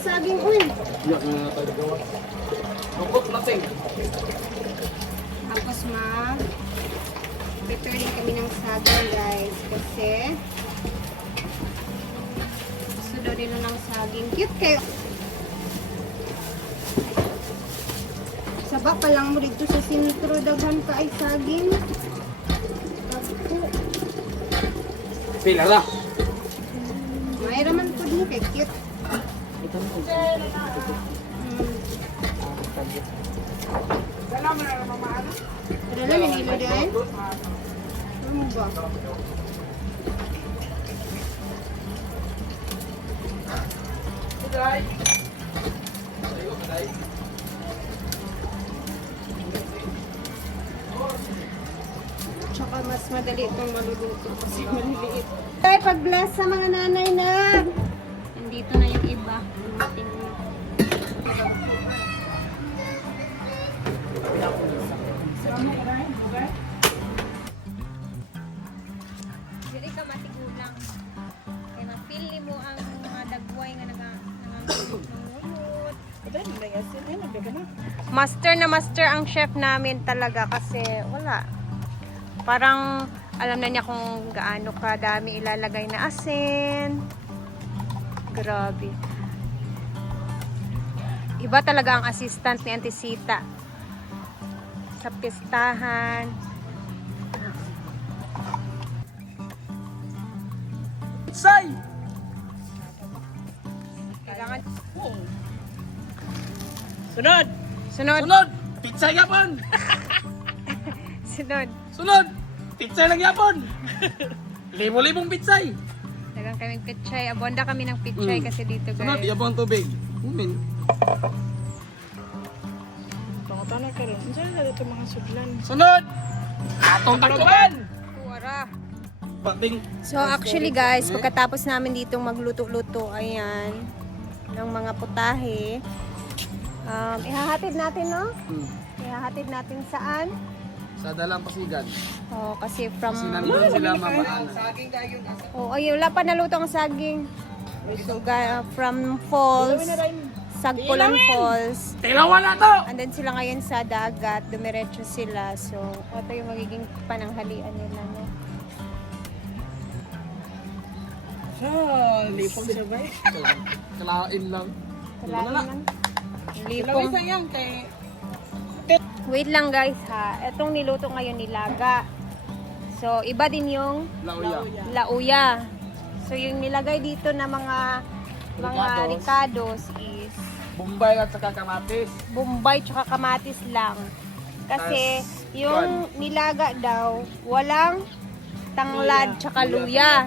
saging, uy. Iyak na tagagawa. Lukot lasing. Tapos prepare din kami ng saging, guys. Kasi gusto daw nila ng saging. Cute kayo. Saba pa lang mo dito sa sintro. Daghan ka ay saging. Tapos, Pila na. may raman po din kay cute. Pero lang nilo din. Ano ba? Tsaka mas madali itong maluluto kasi maliliit. Ay, pag-bless sa mga nanay na. Nandito na yung iba. Dumating na. Dili ka matigulang. Kaya mapili mo ang mga dagway nga nangangulit. Master na master ang chef namin talaga kasi wala. Parang alam na niya kung gaano kadami ilalagay na asin. Grabe. Iba talaga ang assistant ni Auntie Sita. Sa pistahan. Say! Kailangan. Sunod! Sunod. Sunod! Pizza yapon! Sunod. Sunod! Pizza lang yapon! Libo-libong pizzay! Dagang kaming pichay. Abonda kami ng pichay kasi dito, Sunod, guys. yapon tubig. Umin. Pangatana ka rin. Diyan na dito mga sudlan. Sunod! Atong takpan! Kuwara. Pating. So actually guys, pagkatapos namin ditong magluto-luto, ayan, ng mga putahe, ihahatid natin, no? Ihahatid natin saan? Sa Dalang Pasigan. Oh, kasi from... Sinandun sila mamaanan. Oh, ay, wala pa naluto ang saging. So, from Falls, Sagpulan Falls. Tilawan na to! And then sila ngayon sa dagat, dumiretso sila. So, ito yung magiging pananghalian nila, no? Lipong sabay. Kalain lang. Wala naman. Lipong. Lipong. Sayang kay... Wait lang guys ha. Itong niluto ngayon nilaga. So, iba din yung Lauya. lauya. So, yung nilagay dito na mga ricados is Bombay at saka kamatis. bombay tsaka kamatis lang. Kasi yung nilaga daw, walang tanglad tsaka luya.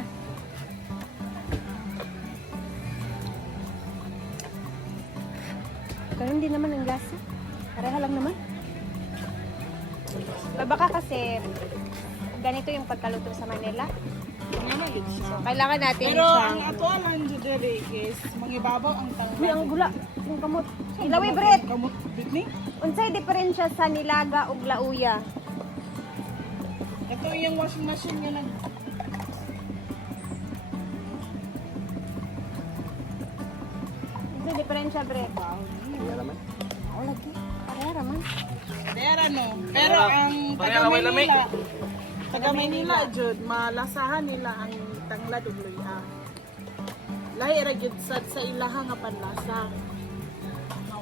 Ganun din naman ang lasa. Pareha lang naman. Baka kasi ganito yung pagkaluto sa Manila. So, kailangan natin Pero siyang... ang ato lang diri is mangibabaw ang tanggal. Uy, ang gula. Yung kamot. Ilawi, Bret. Kamot bitni. Unsay diferensya sa nilaga ug lauya? Ito yung washing machine nga nag... Unsay diferensya, Bret? Wala naman. Oo, lagi. Pareha raman. Pero no. Pero ang Pareha taga laway lami. Maynila, taga Maynila jud malasahan nila ang tanglad ug luya. Lahi ra gyud sad sa ilaha nga panlasa.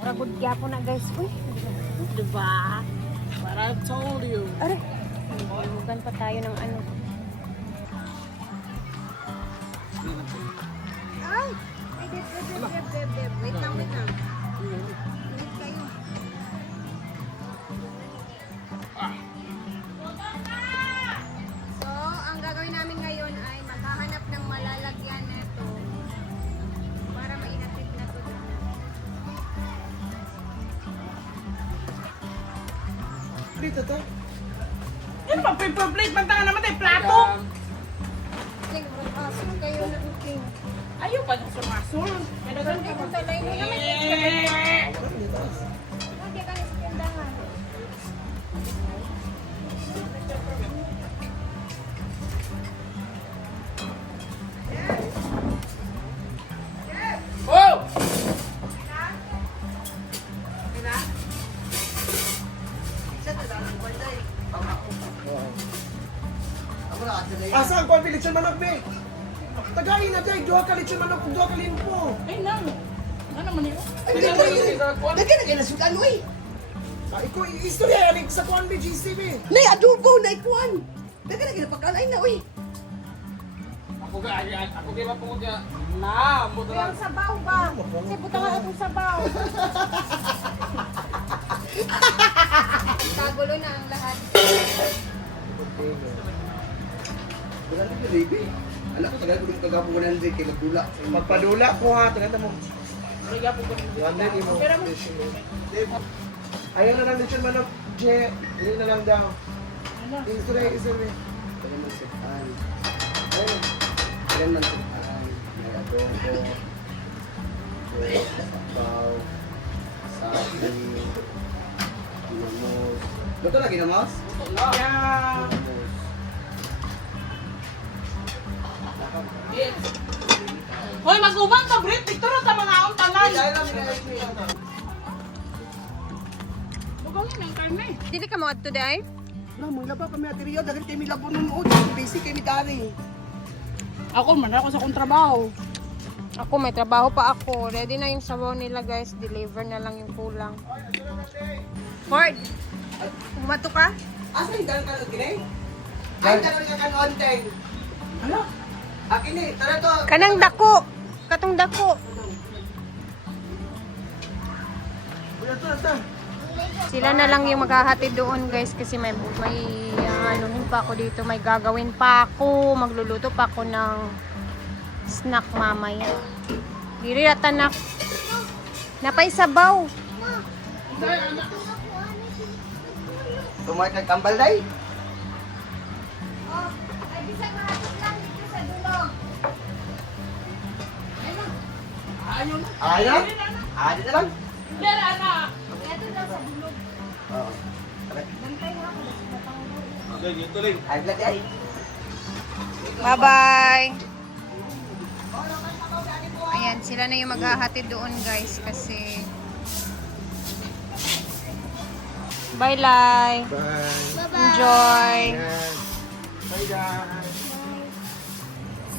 Ora good gyapon na guys. Uy. Diba? What I told you. Are. Himugan pa tayo ng ano. Ay! Ay, dep. Wait lang, wait lang. Wait kayo. So, ang gagawin namin ngayon ay maghahanap ng malalagyan nito para mainatid na to. Dito to. Yan pa paper plate man tanga naman tay plato. Sige, aso kayo na cooking. Ayaw pa sa masul. Kaya dagan Hindi ka ko talay mo naman. Eh. Hindi ka na sa tindahan. Oh! Asa ang kwan lechon manok be? Tagay na day, duha ka lechon manok, duha ka limpo. Ay, nang. Ano naman yun? Ay, Daghan na kayo nasukan, uy. ikaw istorya yan sa kwan be GC be. Nay, adobo, nay, kuwan. Daghan na kayo napagkalay na, uy. Ako kaya mapungod niya. Na, mo to lang. sabaw ba? Kasi buta nga itong sabaw. Kagulo na ang lahat. Wala na yung baby. Alam ko, tagal ko yung kagapong 100 kay magdula. Magpadula ko ha, tingnan mo. Kaya po ko nang Yan din mo. Ayaw na lang lechon manok, Je. Hindi na lang daw. Istorya. Kaya man sipan. Ay, kaya man sipan. May adobo. Sabaw. Sabi. Ginamos. Luto na ginamos? Yeah. Hoy, mag-ubang ka, Brit. Dito rin sa mga aon tanan. Bugangin ang karne. Dili ka mo today? Na, mga laba kami ateriyo. Daghan kayo milabo ng uod. Basic kayo mitari. Ako, man ako sa kong trabaho. Ako, may trabaho pa ako. Ready na yung sabaw nila, guys. Deliver na lang yung kulang. Ford, umato ka? Asa yung kanon kinay? Ay, kanon ka kanon, Teng. Ano? Akin eh, tara to. Kanang dako. Katong dako. Sila na lang yung maghahatid doon, guys, kasi may anuhin pa ako dito, may gagawin pa ako, magluluto pa ako ng snack mamaya. Diri tanak. Napay sabaw. Tumoy kag kambal day. Ayun na. Ayaw? Adi na lang. Dere, anak. Oo. Tara. Okay, dito lang. Ay, blood ay. Bye-bye. Ayan, sila na yung maghahatid doon, guys, kasi bye, Lai. Bye. Enjoy. Bye guys.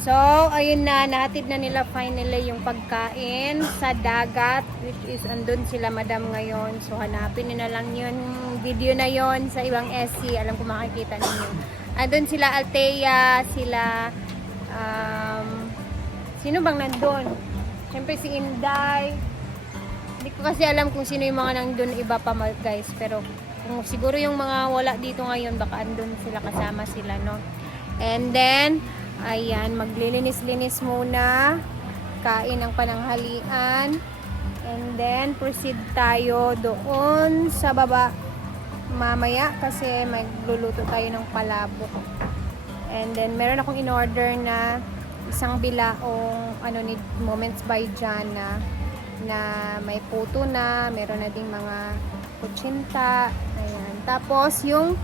So, ayun na, nahatid na nila finally yung pagkain sa dagat, which is andun sila madam ngayon. So, hanapin nyo na lang yun, video na yon sa ibang SC. Alam ko makikita ninyo. Andun sila Althea, sila, sino bang nandun? Siyempre si Inday. Hindi ko kasi alam kung sino yung mga nandun, iba pa guys. Pero, kung siguro yung mga wala dito ngayon, baka andun sila, kasama sila, no? And then, ayan, maglilinis-linis muna, kain ng pananghalian, and then proceed tayo doon sa baba mamaya kasi magluluto tayo ng palabok. And then meron akong in-order na isang bilaong ni Moments by Jana na may puto na, meron na ding mga kutsinta, ayan. Tapos yung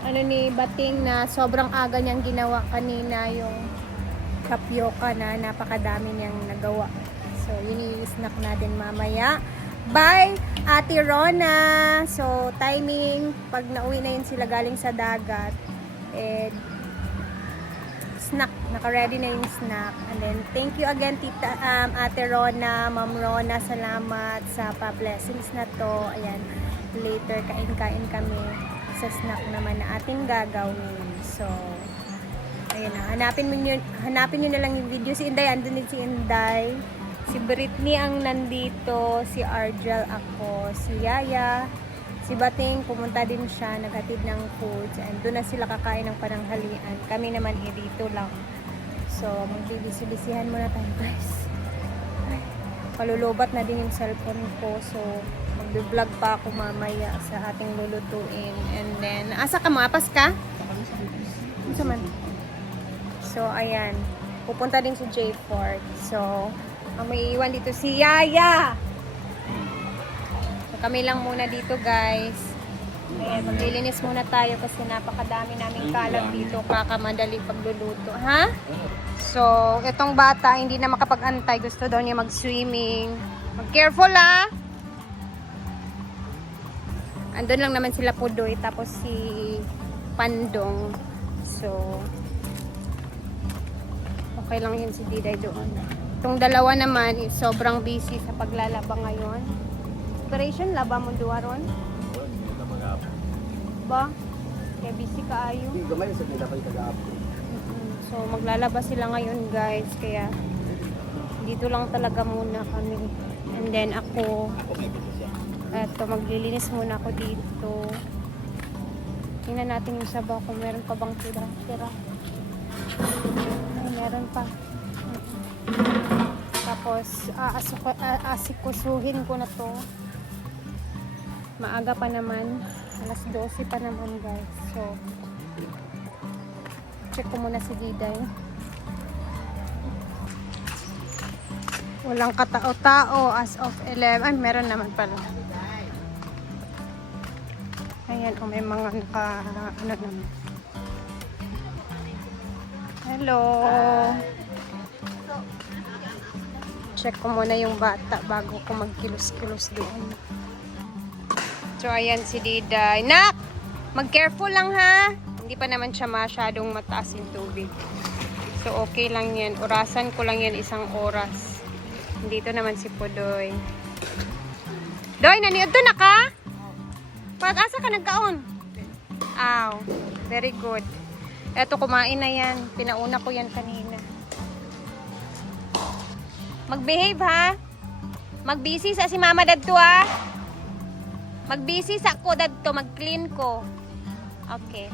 ni Bating na sobrang aga niyang ginawa kanina, yung tapioca na napakadami niyang nagawa. So, yun yung snack natin mamaya. Bye, Ate Rona! So, timing, pag nauwi na yun sila galing sa dagat, snack, naka-ready na yung snack. And then, thank you again, Tita, Ate Rona, Ma'am Rona, salamat sa pa-blessings na to. Ayan, later, kain-kain kami sa snack naman na ating gagawin. So, ayun na. Hanapin nyo na lang yung video. Si Inday, andun din si Inday. Si Britney ang nandito. Si Argel ako. Si Yaya. Si Bating, pumunta din siya. Naghatid ng foods. And doon na sila kakain ng pananghalian. Kami naman dito lang. So, magbibisi-bisihan muna tayo, guys. Ay, palulubat na din yung cellphone ko. So, mag-vlog pa ako mamaya sa ating lulutuin. And then, asa ka mo? Apas ka? Ano man? So, ayan. Pupunta din si J4. So, ang may iwan dito si Yaya. So, kami lang muna dito, guys. Ayan, maglilinis muna tayo kasi napakadami naming kalat dito. Kakamadali pagluluto. Ha? So, itong bata, hindi na makapag-antay. Gusto daw niya mag-swimming. Mag-careful, ha? Andun lang naman sila Pudoy, tapos si Pandong. So, okay lang yun si Diday doon. Itong dalawa naman is sobrang busy sa paglalaba ngayon. Operation, laba mo duwa ron? Ba? Kaya busy ka ayo. Hindi gamay sa nila pang kagapon. So maglalaba sila ngayon guys, kaya dito lang talaga muna kami. And then ako, eto maglilinis muna ako dito. Tingnan natin yung sabaw kung meron pa bang tira. Ay, meron pa. Tapos asikusuhin ko na to. Maaga pa naman. Alas 12 pa naman guys. So, check ko muna si Diday. Walang katao-tao as of 11. Ay, meron naman pala. Ayan, may mga ano naman. Hello. Check ko muna yung bata bago ko magkilos-kilos doon. So, ayan si Diday. Nak! Mag-careful lang ha! Hindi pa naman siya masyadong mataas yung tubig. So, okay lang yan. Orasan ko lang yan 1 oras. Dito naman si Pudoy. Doy, naniod to na ka? Pag-asa ka nagkaon? Aw, very good. Eto, kumain na yan. Pinauna ko yan kanina. Mag-behave ha? Mag-busy sa si mama dadto ha? Mag-busy sa ko dadto, mag-clean ko. Okay.